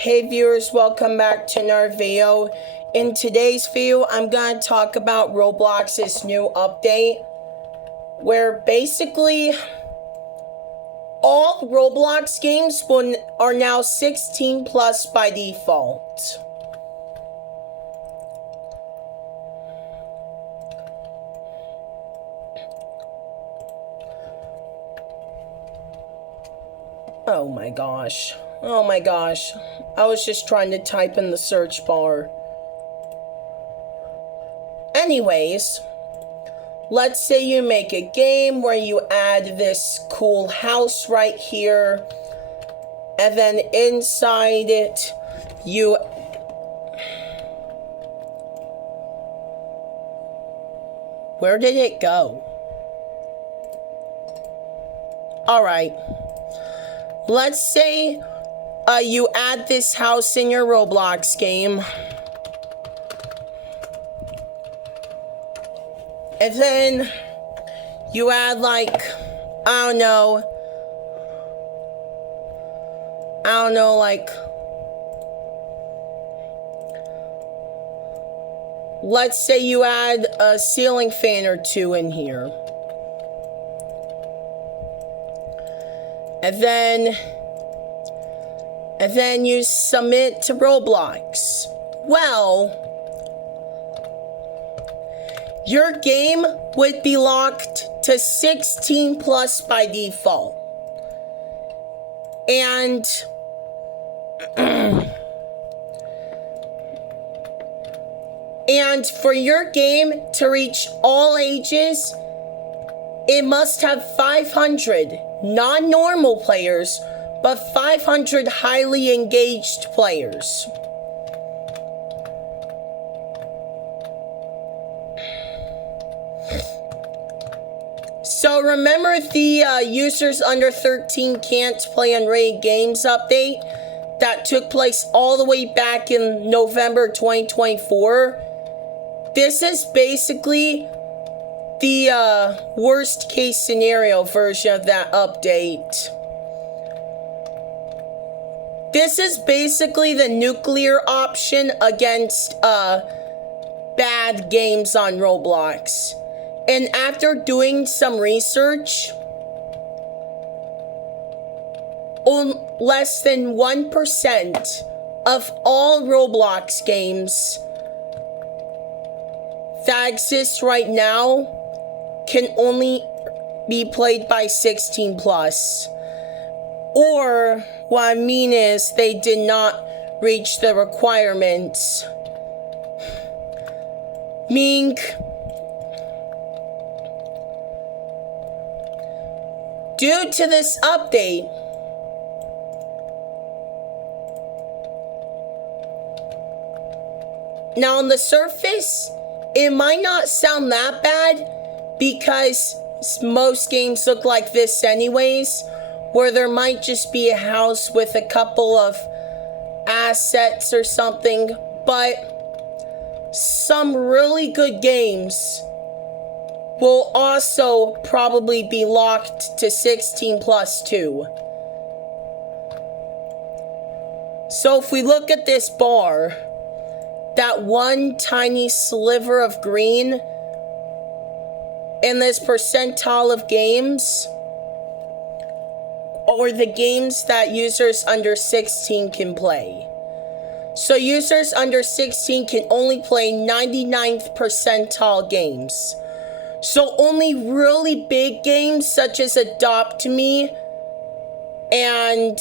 Hey viewers, welcome back to another video. In today's video, I'm going to talk about Roblox's new update, where basically all Roblox games are now 16 plus by default. Oh my gosh. I was just trying to type in the search bar. Anyways, let's say you make a game where you add this cool house right here, and then inside it, Where did it go? Alright. Let's say you add this house in your Roblox game. And then you add like, I don't know, like, let's say you add a ceiling fan or two in here. And then you submit to Roblox. Well, your game would be locked to 16 plus by default. And for your game to reach all ages, it must have 500 non-normal players, but 500 highly engaged players. So remember the users under 13 can't play unrated games update that took place all the way back in November 2024? This is basically the worst case scenario version of that update. This is basically the nuclear option against bad games on Roblox. And after doing some research, less than 1% of all Roblox games that exist right now can only be played by 16 plus. Or, what I mean is, they did not reach the requirements. Meaning, due to this update, now on the surface, it might not sound that bad because most games look like this anyways, where there might just be a house with a couple of assets or something, but some really good games will also probably be locked to 16 plus too. So if we look at this bar, that one tiny sliver of green in this percentile of games, or the games that users under 16 can play. So users under 16 can only play 99th percentile games. So only really big games such as Adopt Me and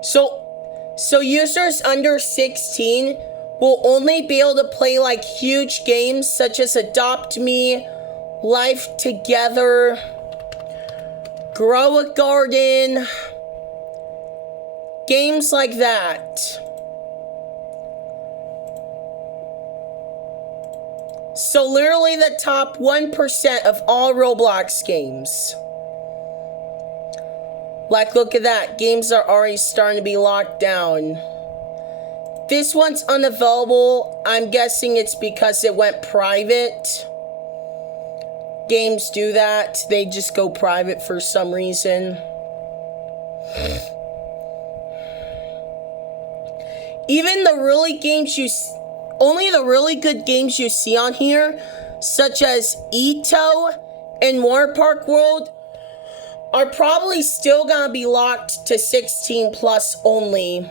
so users under 16 will only be able to play like huge games such as Adopt Me, Life Together, Grow a Garden, games like that. So literally the top 1% of all Roblox games. Like, look at that. Games are already starting to be locked down. This one's unavailable. I'm guessing it's because it went private. Games do that. They just go private for some reason. Even the really games only the really good games you see on here, such as Ito and War Park World, are probably still gonna be locked to 16 plus only,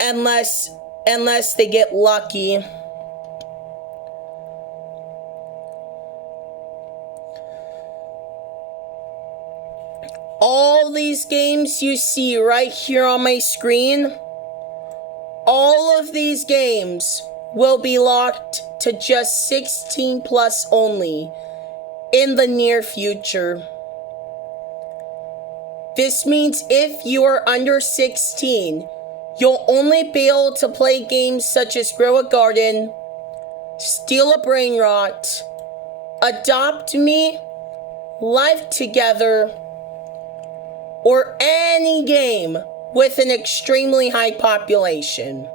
unless they get lucky. All these games you see right here on my screen, all of these games will be locked to just 16 plus only in the near future. This means if you are under 16, you'll only be able to play games such as Grow a Garden, Steal a Brain Rot, Adopt Me, Live Together, or any game with an extremely high population.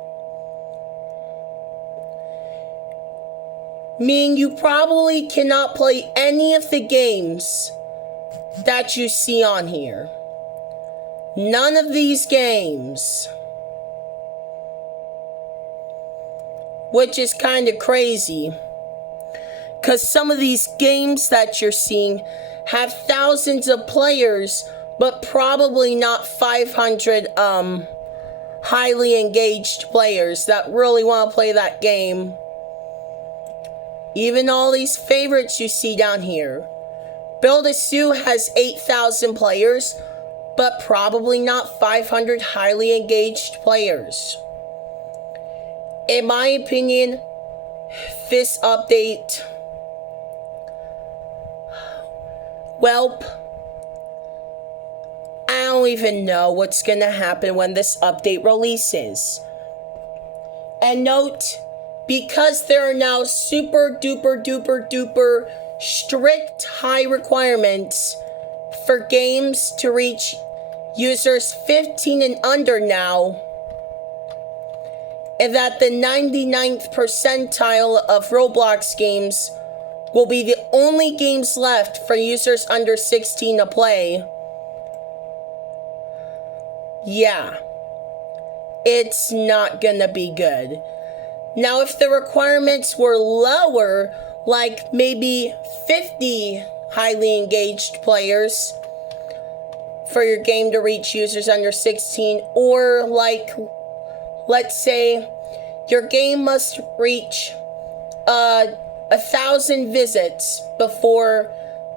Meaning you probably cannot play any of the games that you see on here. None of these games. Which is kind of crazy. Because some of these games that you're seeing have thousands of players, but probably not 500 highly engaged players that really want to play that game. Even all these favorites you see down here. Build-A-Sue has 8,000 players, but probably not 500 highly engaged players. In my opinion, this update, well, I don't even know what's gonna happen when this update releases. And note, because there are now super duper duper duper strict high requirements for games to reach users 15 and under now, and that the 99th percentile of Roblox games will be the only games left for users under 16 to play. Yeah, it's not gonna be good. Now, if the requirements were lower, like maybe 50 highly engaged players for your game to reach users under 16, or like, let's say your game must reach 1,000 visits before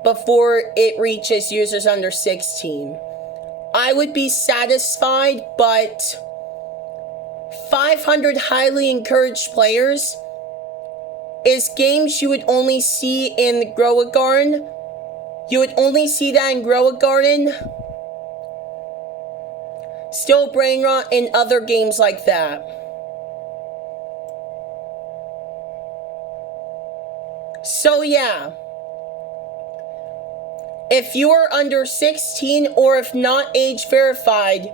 it reaches users under 16. I would be satisfied, but 500 highly encouraged players is games you would only see in Grow a Garden. You would only see that in Grow a Garden, Steal a Brain Rot, and other games like that. So yeah, if you are under 16 or if not age verified,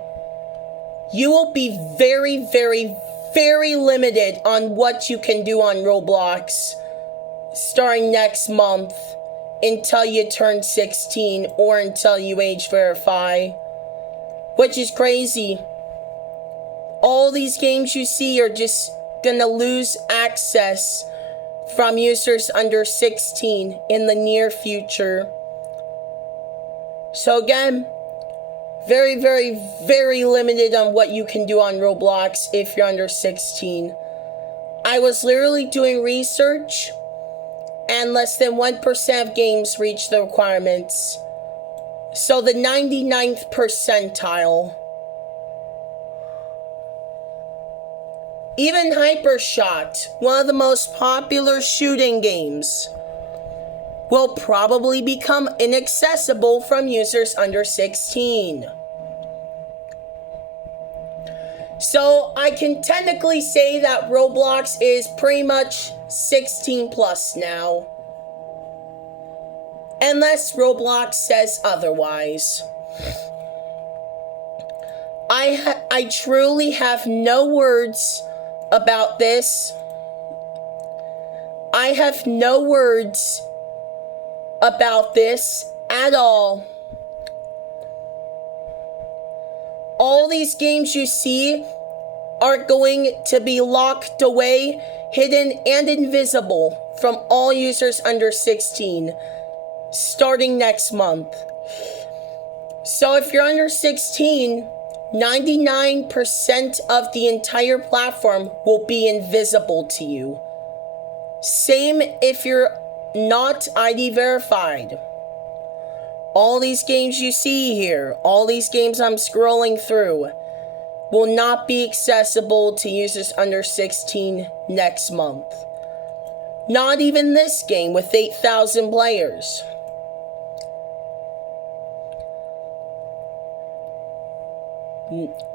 you will be very, very, very limited on what you can do on Roblox starting next month until you turn 16 or until you age verify, which is crazy. All these games you see are just gonna lose access from users under 16 in the near future. So again, very, very, very limited on what you can do on Roblox if you're under 16. I was literally doing research, and less than 1% of games reach the requirements. So the 99th percentile. Even Hypershot, one of the most popular shooting games, will probably become inaccessible from users under 16. So I can technically say that Roblox is pretty much 16 plus now. Unless Roblox says otherwise. I truly have no words about this. I have no words about this at all. All these games you see are going to be locked away, hidden, and invisible from all users under 16 starting next month. So if you're under 16, 99% of the entire platform will be invisible to you. Same if you're not ID verified. All these games you see here, all these games I'm scrolling through, will not be accessible to users under 16 next month. Not even this game with 8,000 players.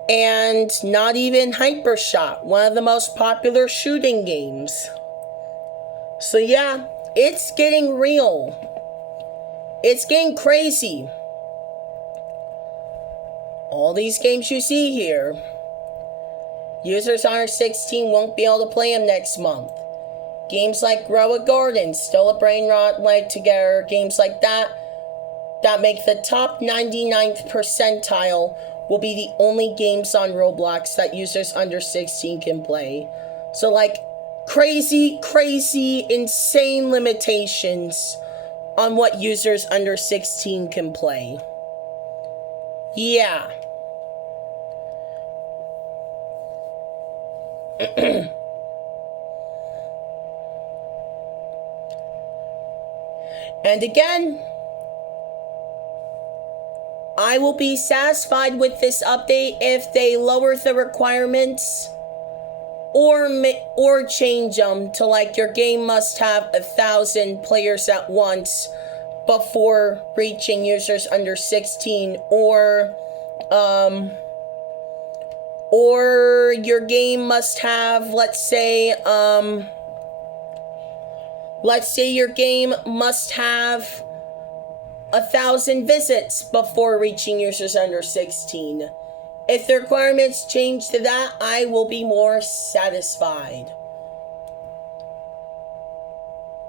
And not even Hypershot, one of the most popular shooting games. So yeah, it's getting real. It's getting crazy. All these games you see here, users under 16 won't be able to play them next month. Games like Grow a Garden, Still a Brain Rot, Live Together, games like that make the top 99th percentile will be the only games on Roblox that users under 16 can play. So like crazy, insane limitations on what users under 16 can play. Yeah. And again, I will be satisfied with this update if they lower the requirements or change them to like your game must have 1,000 players at once before reaching users under 16, or your game must have, let's say your game must have 1,000 visits before reaching users under 16. If the requirements change to that, I will be more satisfied.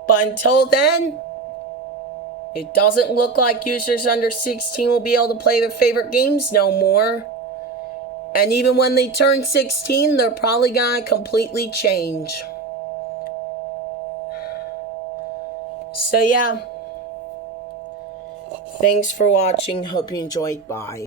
But until then, it doesn't look like users under 16 will be able to play their favorite games no more. And even when they turn 16, they're probably gonna completely change. So yeah. Thanks for watching. Hope you enjoyed. Bye.